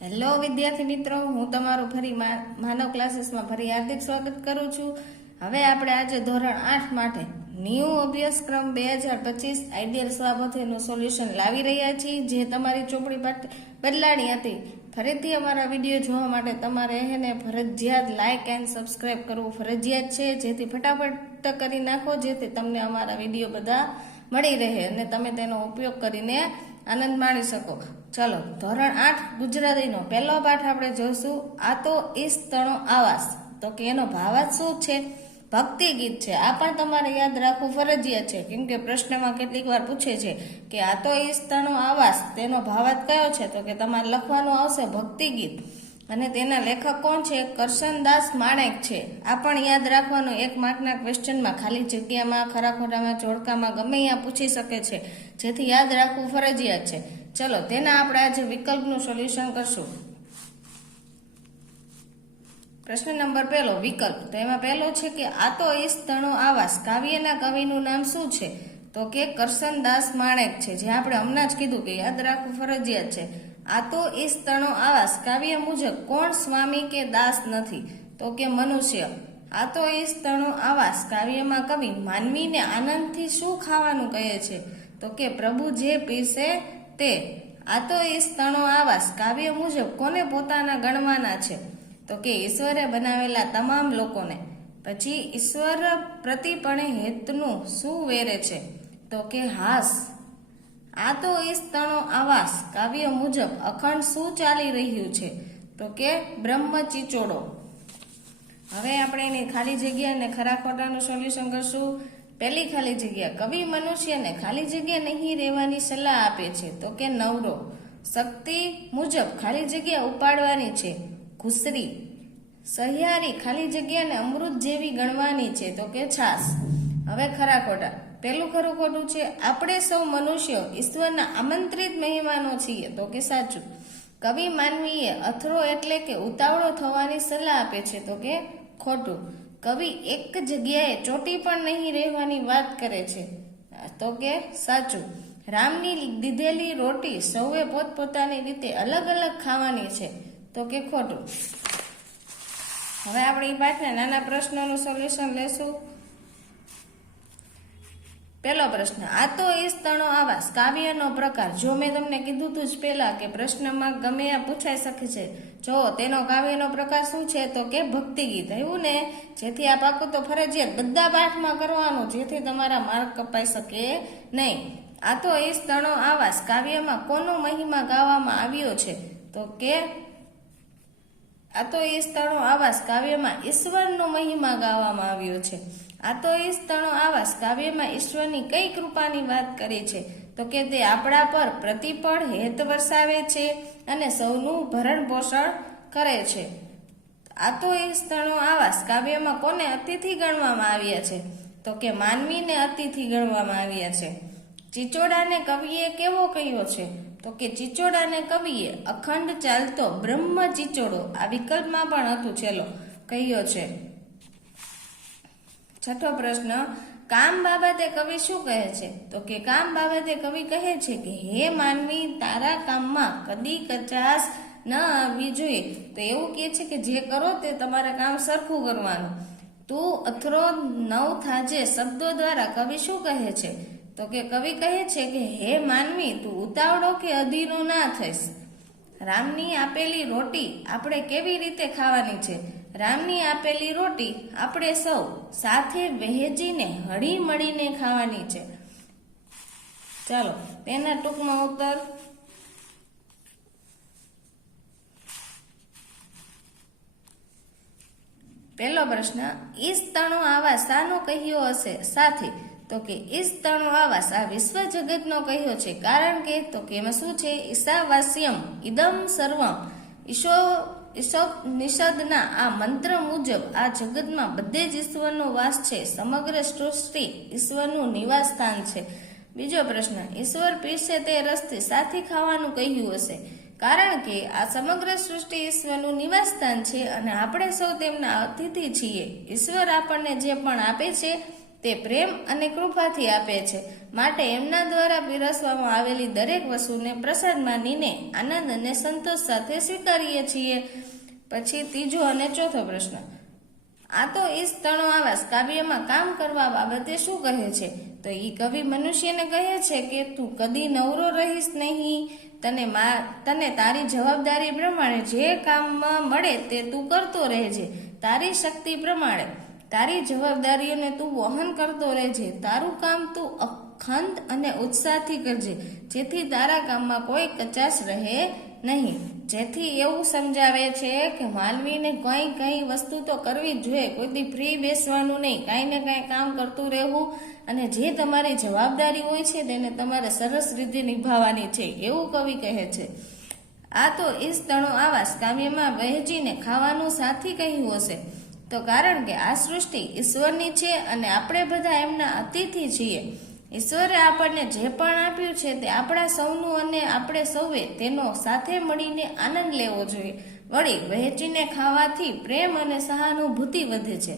Hello વિદ્યાર્થી મિત્રો. હું તમારું ફરી માનવ ક્લાસીસમાં ફરી હાર્દિક સ્વાગત કરું છું. હવે આપણે આજે ધોરણ આઠ માટે ન્યૂ અભ્યાસક્રમ બે હજાર પચીસ આઈડિયલ સ્વાભથેનું સોલ્યુશન લાવી રહ્યા છીએ. જે તમારી ચોપડી બદલાણી હતી. ફરીથી અમારા વીડિયો જોવા માટે તમારે એને ફરજિયાત લાઇક એન્ડ સબસ્ક્રાઇબ કરવું ફરજિયાત છે. જેથી ફટાફટ કરી નાખો, જેથી તમને અમારા વીડિયો બધા મળી રહે અને તમે તેનો ઉપયોગ કરીને આનંદ માણી શકો. ચલો, ધોરણ આઠ, ગુજરાતીનો પહેલો પાઠ આપણે જોઈશું. આ તો ઈસ તણો આવાસ. તો કે એનો ભાવાજ શું છે? ભક્તિ ગીત છે. આ પણ તમારે યાદ રાખવું ફરજિયાત છે. કેમ કે પ્રશ્નમાં કેટલીક વાર પૂછે છે કે આ તો ઈસ તણો આવાસ. તેનો ભાવાત કયો છે? તો કે તમારે લખવાનું આવશે ભક્તિ ગીત. અને તેના લેખક કોણ છે? કરશનદાસ માણેક છે. આ પણ યાદ રાખવાનું એક માર્કના ક્વેશ્ચનમાં ખાલી જગ્યામાં, ખરા ખોટામાં જોડકામાં ગમે ત્યાં પૂછી શકે છે. જેથી યાદ રાખવું ફરજિયાત છે. ચલો, તેના આપણે આજે વિકલ્પનું સોલ્યુશન કરશું. પ્રશ્ન નંબર પહેલો, વિકલ્પ. તો એમાં પહેલો છે કે, આ તો ઈસ તણો આવાસ. કાવ્યના કવિનું નામ શું છે? તો કે, કરશનદાસ માણેક છે. જે આપણે હમણાં જ કીધું કે યાદ રાખવું ફરજિયાત છે. આ તો ઈસ્તણો આવાસ. કાવ્ય મુજબ, કોણ સ્વામી કે દાસ નથી? તો કે મનુષ્ય. આ તો ઈસ્તણો આવાસ. કાવ્યમાં કવિ માનવીને આનંદથી શું ખાવાનું કહે છે? તો કે પ્રભુ જે પીરસે તે. આ તો ઈસ્તણો આવાસ. કાવ્ય મુજબ, કોને પોતાના ગણવાના છે? તો કે ઈશ્વરે બનાવેલા તમામ લોકોને. પછી ઈશ્વર પ્રતિપણે હેતનું શું વેરે છે? તો કે હાસ. આ તો ઈસ્તણો આવાસ કાવ્ય મુજબ અખંડ શું ચાલી રહ્યું છે? તો કે બ્રહ્મ ચિચોડો. હવે આપણે એની ખાલી જગ્યા અને ખરા ખોટાનું સોલ્યુશન કરશું. પહેલી ખાલી જગ્યા, કવિ મનુષ્યને ખાલી જગ્યા નહીં રહેવાની સલાહ આપે છે, તો કે નવરો. શક્તિ મુજબ ખાલી જગ્યા ઉપાડવાની છે, ઘુસરી. સહિયારી ખાલી જગ્યાને અમૃત જેવી ગણવાની છે, તો કે છાસ હવે ખરા ખોટા. પેલું ખરું ખોટું છે? આપણે સૌ મનુષ્યો ઈશ્વરના આમંત્રિત મહેમાનો છીએ. તો કે સાચું? કવિ માનવીએ અથરો એટલે કે ઉતાવળો થવાની સલાહ આપે છે. તો કે ખોટું? કવિ એક જગ્યાએ ચોટી પણ નહીં રહેવાની વાત કરે છે. તો કે સાચું? રામની દીધેલી રોટી સૌએ પોતપોતાની રીતે અલગ અલગ ખાવાની છે. તો કે ખોટું? હવે આપણે એ પાઠના નાના પ્રશ્નોનું સોલ્યુશન લેશું. પહેલો પ્રશ્ન, આ તો એ સ્થળો આવાસ, કાવ્યનો પ્રકાર. જો મેં તમને કીધું તું જ પહેલા કે પ્રશ્નમાં ગમે આ પૂછાઈ શકે છે, જો તેનો કાવ્યનો પ્રકાર શું છે, તો કે ભક્તિ ગીત એવું ને? જેથી આ પાકું તો ફરજિયાત બધા પાઠમાં કરવાનું, જેથી તમારા માર્ક કપાઈ શકે નહીં. આ તો એ સ્થળો આવાસ, કાવ્યમાં કોનો મહિમા ગાવામાં આવ્યો છે? તો કે આ તો એ સ્થળો આવાસ કાવ્યમાં ઈશ્વરનો મહિમા ગાવામાં આવ્યો છે. આ તો એ સ્થળો આવાસ કાવ્યમાં ઈશ્વરની કઈ કૃપાની વાત કરી છે? તો કે તે આપણા પર પ્રતિપળ હેત વરસાવે છે અને સૌનું ભરણ પોષણ કરે છે. આ તો એ સ્થળો આવાસ કાવ્યમાં કોને અતિથિ ગણવામાં આવ્યા છે? તો કે માનવીને અતિથિ ગણવામાં આવ્યા છે. ચિચોડાને કવિએ કેવો કહ્યો છે? તો કે ચિચોડાને કવિએ અખંડ ચાલતો બ્રહ્મ ચિચોડો આ વિકલ્પમાં પણ હતું છેલ્લો. કહ્યો છે. છઠ્ઠો પ્રશ્ન, કામ બાબતે કવિ શું કહે છે? તો કે કામ બાબતે કવિ કહે છે કે, હે માનવી, તારા કામમાં કદી કચાસ ન આવવી જોઈએ. તો એવું કહે છે કે, જે કરો તે તમારે કામ સરખું કરવાનું. તું અથરો નવ થાજે શબ્દો દ્વારા કવિ શું કહે છે? તો કે કવિ કહે છે કે, હે માનવી, તું ઉતાવળો કે અધીરો ના થઈશ? રામની આપેલી રોટી આપણે કેવી રીતે ખાવાની છે? રામની આપેલી રોટી આપણે સૌ સાથે વહેંચીને, હળી મળીને ખાવાની છે. ચાલો, તેના ટૂંકમાં ઉત્તર. પહેલો પ્રશ્ન ઈસ્તણો આવા શાનો કહ્યો હશે? સાથે તો કે ઈસ્તણો આવાસ આ વિશ્વ જગતનો કહ્યો છે. કારણ કે તો કે એમાં શું છે? ઈશાવાસ્યમ ઇદમ સર્વમ. ઈશો નિષદના આ મંત્ર મુજબ આ જગતમાં બધે જ ઈશ્વરનો વાસ છે. સમગ્ર સૃષ્ટિ ઈશ્વરનું નિવાસ સ્થાન છે. બીજો પ્રશ્ન, ઈશ્વર પીરસે તે રસ્તે સાથી ખાવાનું કહ્યું હશે. કારણ કે આ સમગ્ર સૃષ્ટિ ઈશ્વરનું નિવાસ સ્થાન છે અને આપણે સૌ તેમના અતિથિ છીએ. ઈશ્વર આપણને જે પણ આપે છે તે પ્રેમ અને કૃપાથી આપે છે. માટે એમના દ્વારા પીરસવામાં આવેલી દરેક વસ્તુને પ્રસાદ માનીને આનંદ અને સંતોષ સાથે સ્વીકારીએ છીએ. પછી ત્રીજો અને ચોથો પ્રશ્ન. આ તો ઈસ તણો આવાસ કાવ્યમાં કામ કરવા બાબતે શું કહે છે? તો એ કવિ મનુષ્યને કહે છે કે, તું કદી નવરો રહીશ નહીં. તને મા, તને તારી જવાબદારી પ્રમાણે જે કામમાં મળે તે તું કરતો રહેજે. તારી શક્તિ પ્રમાણે. તારી જવાબદારીઓને તું વહન કરતો રહેજે. તારું કામ તું અખંડ અને ઉત્સાહથી કરજે. જેથી તારા કામમાં કોઈ કચાશ રહે નહીં. જેથી એવું સમજાવે છે કે માનવીને કંઈ કંઈ વસ્તુ તો કરવી જ જોઈએ. કોઈ દી ફ્રી બેસવાનું નહીં. કાંઈ ને કાંઈ કામ કરતું રહેવું અને જે તમારી જવાબદારી હોય છે તેને તમારે સરસ રીતે નિભાવવાની છે. એવું કવિ કહે છે. આ તો ઈસ તણો આવાસ. કાવ્યમાં વહેંચીને ખાવાનું સાથી કહ્યું હશે. તો કારણ કે આ સૃષ્ટિ ઈશ્વરની છે અને આપણે બધા એમના અતિથિ છીએ. ઈશ્વરે આપણને જે પણ આપ્યું છે તે આપણા સૌનું અને આપણે સૌએ તેનો સાથે મળીને આનંદ લેવો જોઈએ. વળી વહેંચીને ખાવાથી પ્રેમ અને સહાનુભૂતિ વધે છે.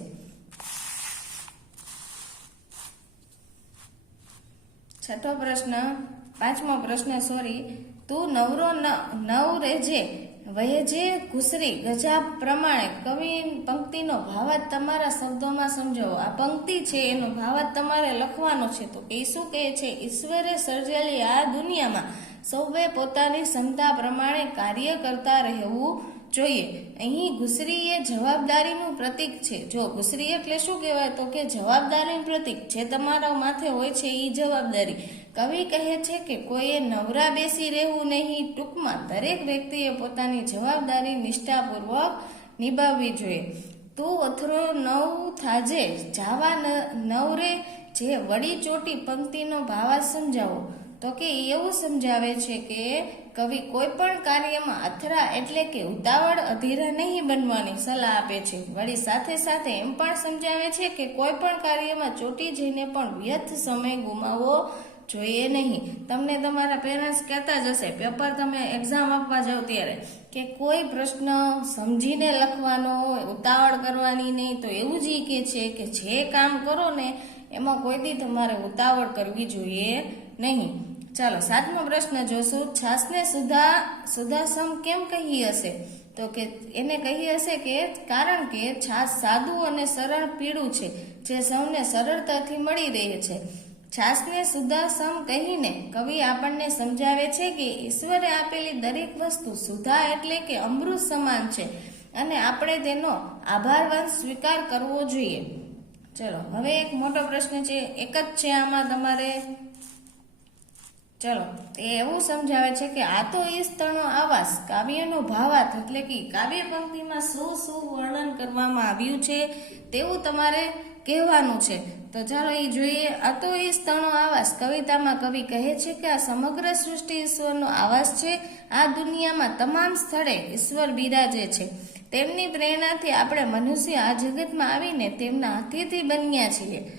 છઠ્ઠો પ્રશ્ન, પાંચમો પ્રશ્ન સોરી તું નવરો નવ રેજે વહેજે ઘુસરી ગજા પ્રમાણે કવિ પંક્તિનો ભાવાર્થ તમારા શબ્દોમાં સમજાવો. આ પંક્તિ છે, એનો ભાવાર્થ તમારે લખવાનો છે. તો એ શું કહે છે? ઈશ્વરે સર્જેલી આ દુનિયામાં સૌએ પોતાની ક્ષમતા પ્રમાણે કાર્ય કરતા રહેવું જોઈએ. અહીં ઘુસરી એ જવાબદારીનું પ્રતીક છે. જો ઘુસરી એટલે શું કહેવાય? તો કે જવાબદારીનું પ્રતીક જે તમારા માથે હોય છે એ જવાબદારી. કવિ કહે છે કે કોઈએ નવરા બેસી રહેવું નહીં, ટૂંકમાં દરેક વ્યક્તિએ પોતાની જવાબદારી નિષ્ઠાપૂર્વક નિભાવવી જોઈએ. તું અથરો નવ થાજે, જાવા નવરે જે વડી ચોટી પંક્તિનો ભાવાર્થ સમજાવો. તો કે એવું સમજાવે છે કે કવિ કોઈ પણ કાર્યમાં અથરા એટલે કે ઉતાવળ અધીરા નહીં બનવાની સલાહ આપે છે. વળી સાથે સાથે એમ પણ સમજાવે છે કે કોઈ પણ કાર્યમાં ચોટી જઈને પણ વ્યર્થ સમય ગુમાવવો જોઈએ નહીં. તમને તમારા પેરેન્ટ્સ કહેતા જ હશે પેપર તમે એક્ઝામ આપવા જાઓ ત્યારે. કે કોઈ પ્રશ્ન સમજીને લખવાનો ઉતાવળ કરવાની નહીં, તો એવું જ ઈ કે છે કે જે કામ કરો ને, એમાં કોઈ દી તમારે ઉતાવળ કરવી જોઈએ નહીં. ચાલો સાતમો પ્રશ્ન જોશું. છાસને સુધા, સુધાસમ કેમ કહી હશે? તો કે એને કહી હશે કે, કારણ કે છાસ સાદું અને સરળ પીળું છે, જે સૌને સરળતાથી મળી રહે છે. છાસને સુધાસમ કહીને કવિ આપણને સમજાવે છે કે ઈશ્વરે આપેલી દરેક વસ્તુ સુધા એટલે કે અમૃત સમાન છે અને આપણે તેનો આભારવાન સ્વીકાર કરવો જોઈએ. ચલો, હવે એક મોટો પ્રશ્ન છે. એક જ છે આમાં તમારે. ચલો, તે એવું સમજાવે છે કે આ તો ઈ સ્થળનો આવાસ, કાવ્યનો ભાવાર્થ એટલે કે કાવ્ય પંક્તિમાં શું શું વર્ણન કરવામાં આવ્યું છે તેવું તમારે કહેવાનું છે. તો ચાલો એ જોઈએ, આ તો ઈ સ્થળનો આવાસ, કવિતામાં કવિ કહે છે કે આ સમગ્ર સૃષ્ટિ ઈશ્વરનો આવાસ છે, આ દુનિયામાં તમામ સ્થળે ઈશ્વર બિરાજે છે. તેમની પ્રેરણાથી આપણે મનુષ્ય આ જગતમાં આવીને તેમના અતિથિ બન્યા છીએ.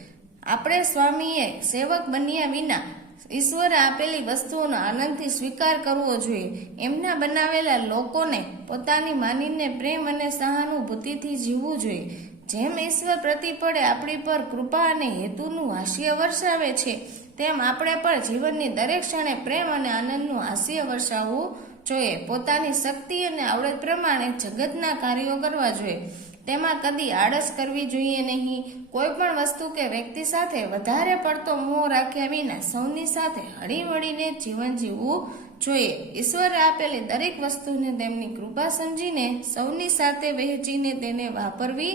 આપણે સ્વામીએ સેવક બન્યા વિના ઈશ્વરે આપેલી વસ્તુઓનો આનંદથી સ્વીકાર કરવો જોઈએ. એમના બનાવેલા લોકોને પોતાની માનીને પ્રેમ અને સહાનુભૂતિથી જીવવું જોઈએ. જેમ ઈશ્વર પ્રતિપળે આપણી પર કૃપા અને હેતુનું હાસ્ય વરસાવે છે, તેમ આપણે પણ જીવનની દરેક ક્ષણે પ્રેમ અને આનંદનું હાસ્ય વરસાવવું જોઈએ. પોતાની શક્તિ અને આવડત પ્રમાણે જગતના કાર્યો કરવા જોઈએ. તેમાં કદી આળસ કરવી જોઈએ નહીં. કોઈ પણ વસ્તુ કે વ્યક્તિ સાથે વધારે પડતો મોહ રાખ્યા વિના સૌની સાથે હળીવળીને જીવન જીવવું જોઈએ. ઈશ્વરે આપેલી દરેક વસ્તુને તેમની કૃપા સમજીને સૌની સાથે વહેંચીને તેને વાપરવી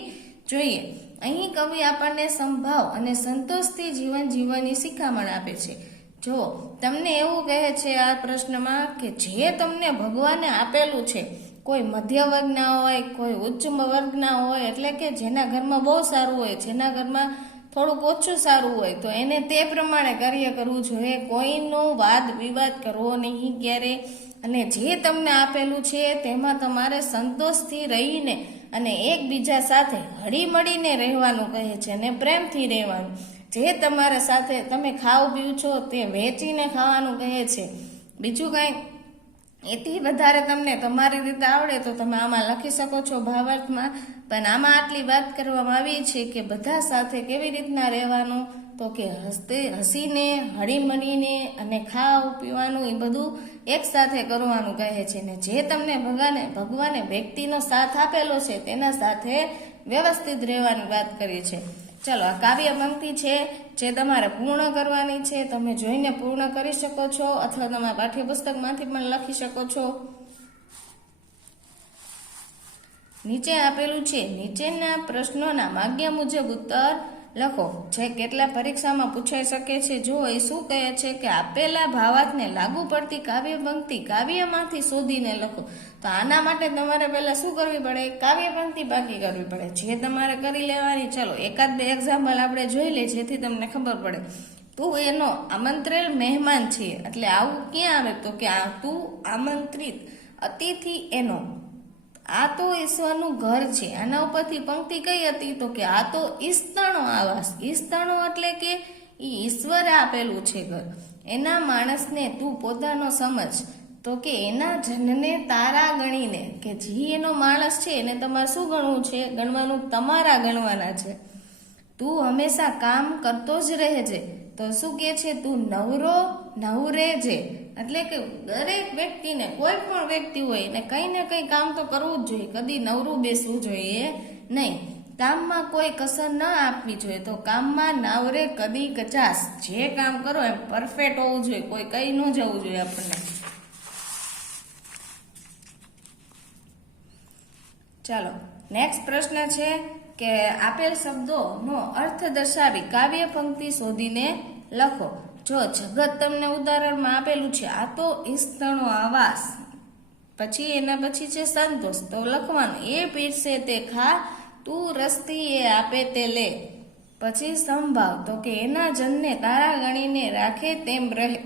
જોઈએ. અહીં કવિ આપણને સંભાવ અને સંતોષથી જીવન જીવવાની શિખામણ આપે છે. જો તમને એવું કહે છે આ પ્રશ્નમાં કે જે તમને ભગવાને આપેલું છે કોઈ મધ્ય વર્ગના હોય, કોઈ ઉચ્ચ વર્ગના હોય, એટલે કે જેના ઘરમાં બહુ સારું હોય, જેના ઘરમાં થોડુંક ઓછું સારું હોય, તો એને તે પ્રમાણે કાર્ય કરવું જોઈએ. કોઈનો વાદ વિવાદ કરવો નહીં ક્યારે. અને જે તમને આપેલું છે, તેમાં તમારે સંતોષથી રહીને અને એકબીજા સાથે હળીમળીને રહેવાનું કહે છે અને પ્રેમથી રહેવાનું. જે તમારા સાથે તમે ખાવ પીવ છો, તે વેચીને ખાવાનું કહે છે. બીજું કાંઈ એથી વધારે તમને તમારી રીતે આવડે તો તમે આમાં લખી શકો છો ભાવાર્થમાં. પણ આમાં આટલી વાત કરવામાં આવી છે કે બધા સાથે કેવી રીતના રહેવાનું? તો કે હસતે, હસીને, હળીમળીને અને ખાવું પીવાનું એ બધું એક સાથે કરવાનું કહે છે. ને જે તમને ભગવાને ભગવાને વ્યક્તિનો સાથ આપેલો છે તેના સાથે વ્યવસ્થિત રહેવાની વાત કરી છે. ચલો, આ કાવ્ય પંક્તિ છે જે તમારે પૂર્ણ કરવાની છે. તમે જોઈને પૂર્ણ કરી શકો છો અથવા તમારા પાઠ્યપુસ્તકમાંથી પણ લખી શકો છો. નીચે આપેલું છે, નીચેના પ્રશ્નોના માગ્ય મુજબ ઉત્તર લખો, જે કેટલા પરીક્ષામાં પૂછાઈ શકે છે, જો એ શું કહે છે કે આપેલા ભાવાર્થને લાગુ પડતી કાવ્ય પંક્તિ કાવ્યમાંથી શોધીને લખો. તો આના માટે તમારે પહેલા શું કરવી પડે? કાવ્ય પંક્તિ બાકી કરવી પડે. જે તમારે કરી લેવાની, ચલો, એકાદ બે એક્ઝામ્પલ આપણે જોઈ લઈએ, જેથી તમને ખબર પડે. તું એનો આમંત્રેલ મહેમાન છે, એટલે આવું ક્યાં આવે? તો કે આ તું આમંત્રિત અતિથિ એનો આ તો ઈશ્વરનું ઘર છે. આના ઉપરથી પંક્તિ કઈ હતી તો કે આ તો ઈસ્તણો આવાસ. ઈસ્તણો એટલે કે એ ઈશ્વરે આપેલું છે ઘર. એના માણસને તું પોતાનો સમજ. તો કે એના જનને તારા ગણીને કે જે એનો માણસ છે, એને તમારે શું ગણવું છે? ગણવાનું તમારા ગણવાના છે. તું હંમેશા કામ કરતો જ રહેજે. તો શું કે છે? તું નવરો નવરેજે. એટલે કે દરેક વ્યક્તિને કોઈ પણ વ્યક્તિ હોય ને કંઈ ને કંઈ કામ તો કરવું જ જોઈએ. કદી નવરું બેસવું જોઈએ નહીં. કામમાં કોઈ કસર ન આપવી જોઈએ તો કામમાં નાવરે કદી કચાસ જે કામ કરો એમ પરફેક્ટ હોવું જોઈએ. કોઈ કઈ ન જવું જોઈએ આપણને. ચાલો નેક્સ્ટ પ્રશ્ન છે કે આપેલ શબ્દોનો અર્થ દર્શાવી કાવ્ય પંક્તિ શોધીને લખો. જો જગત તમને ઉદાહરણમાં આપેલું છે, આ તો ઈસ્તણો આવાસ. પછી એના પછી છે સંતોષ. તો લખવાનું, એ પીરસે તે ખા, તું રસ્તી એ આપે તે લે. પછી સંભાવ, તો કે એના જનને તારા ગણીને રાખે તેમ રહે.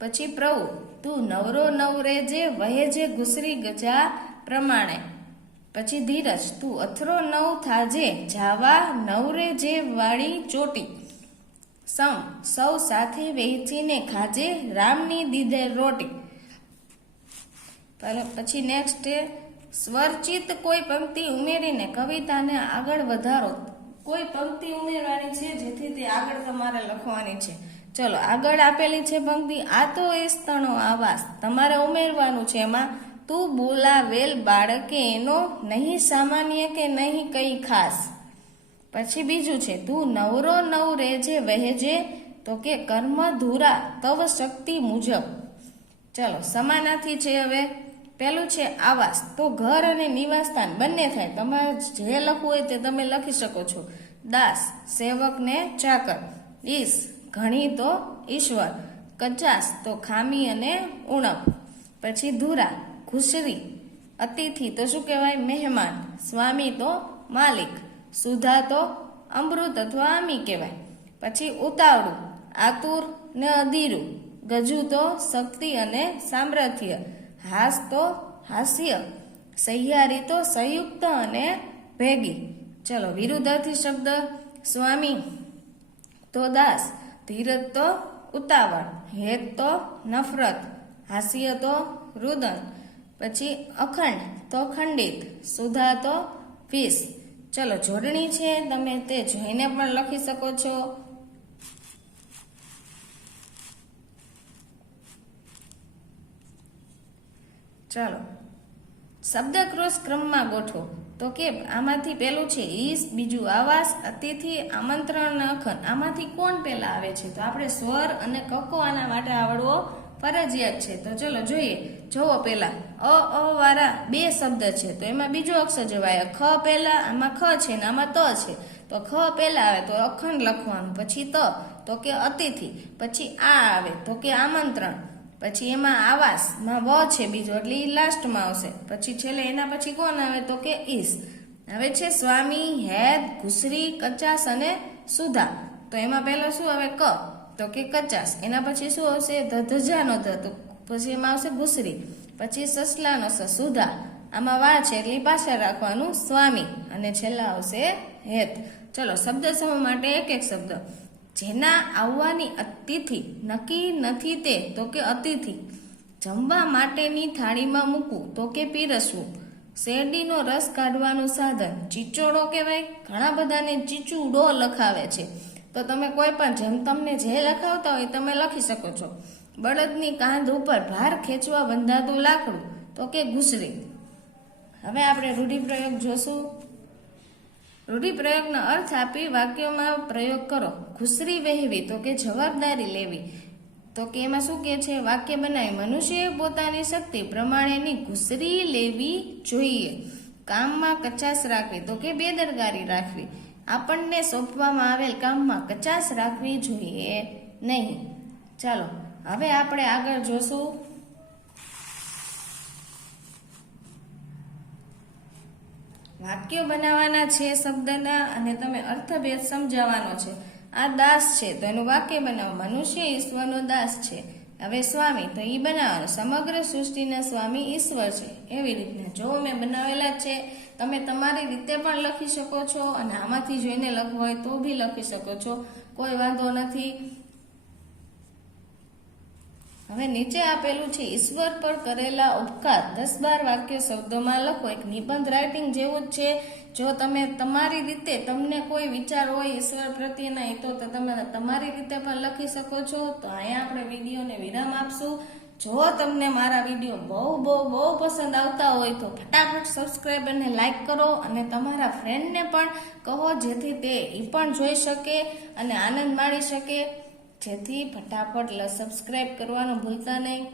પછી પ્રભુ, તું નવરો નવરે જે, વહે જે ઘુસરી ગજા પ્રમાણે. પછી ધીરજ, તું અથરો નવ થાજે, જાવા નવરે જે વાળી ચોટી. સમ, સૌ સાથે વહેંચીને ખાજે રામની દીધે રોટી. પછી નેક્સ્ટ સ્વરચિત કોઈ પંક્તિ ઉમેરીને કવિતાને આગળ વધારો. કોઈ પંક્તિ ઉમેરવાની છે જેથી તે આગળ તમારે લખવાની છે. ચલો, આગળ આપેલી છે પંક્તિ, આ તો એ સ્તણો આવાસ, તમારે ઉમેરવાનું છે એમાં, તું બોલાવેલ બાળકે એનો નહીં સામાન્ય કે નહીં કંઈ ખાસ. પછી બીજું છે, તું નવરો નવ રેજે વહેજે, તો કે કર્મ ધુરા, તવ શક્તિ મુજબ. ચલો સમાનાથી છે હવે. પહેલું છે, આવાસ. તો ઘર અને નિવાસસ્થાન બંને થાય. તમારે જે લખવું હોય તે તમે લખી શકો છો. દાસ સેવક ને ચાકર. ઈશ ઘણી તો ઈશ્વર. કચાસ તો ખામી અને ઉણપ. પછી ધુરા, ઘુસરી. અતિથિ તો શું કહેવાય? મહેમાન. સ્વામી તો માલિક. સુધા તો અમૃત અથવા આમી કહેવાય. પછી ઉતાવળું, આતુર ને અધીરું ગજુ તો શક્તિ અને સામર્થ્ય હાસ તો હાસ્ય સહિયારી તો સંયુક્ત અને ભેગી. ચલો, વિરુદ્ધાર્થી શબ્દ, સ્વામી, તો દાસ ધીરજ તો ઉતાવળ હેત તો નફરત હાસ્ય તો રુદન, પછી અખંડ, તો ખંડિત સુધા તો વિષ ચલો જોડણી છે, તમે તે જોઈને પણ લખી શકો છો. ચાલો શબ્દક્રોશ ક્રમમાં ગોઠવો. તો કે આમાંથી પેલું છે ઈસ બીજું આવાસ, અતિથિ, આમંત્રણ અખન આમાંથી કોણ પહેલા આવે છે? તો આપણે સ્વર અને કકો આના માટે આવડવો ફરજિયાત છે. તો ચલો જોઈએ. જોવો પહેલા. અ અ વાળા બે શબ્દ છે. તો એમાં બીજો અક્ષર જવાય. ખ પહેલા, આમાં ખ છે ને આમાં ત છે. તો ખ પહેલા આવે તો અખંડ લખવાનું. પછી ત. તો કે અતિથિ. પછી આ આવે તો કે આમંત્રણ. પછી એમાં આવાસમાં વ છે બીજો, એટલે લાસ્ટમાં આવશે. પછી છેલ્લે એના પછી કોણ આવે તો કે ઈસ હવે છે સ્વામી હેદ ઘુસરી, કચાસ અને સુધા. તો એમાં પહેલો શું આવે? ક. તો કે કચાસ. એના પછી શું આવશે? ધ ધજાનો ધ તો પછી એમાં આવશે ઘુસરી પછી સસલાનો સ, સુધા. આમાં વા છે એટલે પાછળ રાખવાનું સ્વામી. અને છેલ્લા આવશે હેત. ચલો, શબ્દ સમૂહ માટે એક એક શબ્દ. જેના આવવાની અતિથિ નક્કી નથી તે, તો કે અતિથિ. જમવા માટેની થાળીમાં મૂકવું, તો કે પીરસવું. શેરડીનો રસ કાઢવાનું સાધન. ચીચોડો કહેવાય. ઘણા બધાને ચીચુડો લખાવે છે. તો તમે કોઈ પણ જેમ તમને જે લખાવતા હોય તમે લખી શકો છો. બળદની કાંધ ઉપર ભાર ખેંચવા બંધાતું લાકડું તો કે ઘૂસરી હવે આપણે રૂઢિપ્રયોગ જોશું. રૂઢિપ્રયોગનો અર્થ આપી વાક્યોમાં પ્રયોગ કરો. ઘૂસરી વહેવી તો કે જવાબદારી લેવી તો કે એમાં શું કે છે? વાક્ય બનાવી. મનુષ્યએ પોતાની શક્તિ પ્રમાણેની ઘૂસરી લેવી જોઈએ. કામમાં કચાશ રાખવી તો કે બેદરકારી રાખવી. આપણને સોંપવામાં આવેલ કામમાં કચાશ રાખવી જોઈએ નહીં. ચાલો, હવે આપણે આગળ જોશું. વાક્યો બનાવવાના છે શબ્દના અને તમે અર્થભેદ સમજાવવાનો છે. આ દાસ છે, તો એનું વાક્ય બનાવો. મનુષ્ય ઈશ્વરનો દાસ છે. હવે સ્વામી, તો એ બનાવવાનું. સમગ્ર સૃષ્ટિના સ્વામી ઈશ્વર છે. એવી રીતના જો મેં બનાવેલા છે, તમે તમારી રીતે પણ લખી શકો છો અને આમાંથી જોઈને લખવું હોય તો બી લખી શકો છો. કોઈ વાંધો નથી. હવે નીચે આપેલું છે, ઈશ્વર પર કરેલા ઉપકાર. દસ બાર વાક્ય શબ્દોમાં લખો. એક નિબંધ રાઇટિંગ જેવું જ છે. જો તમે તમારી રીતે તમને કોઈ વિચાર હોય ઈશ્વર પ્રત્યેના, એ તો તમે તમારી રીતે પણ લખી શકો છો. તો અહીંયા આપણે વિડીયોને વિરામ આપશું. જો તમને મારા વીડિયો બહુ બહુ બહુ પસંદ આવતા હોય તો ફટાફટ સબસ્ક્રાઈબ અને લાઇક કરો અને તમારા ફ્રેન્ડને પણ કહો જેથી તે એ પણ જોઈ શકે અને આનંદ માણી શકે. જેથી ફટાફટ સબસ્ક્રાઈબ કરવાનું ભૂલતા નહીં.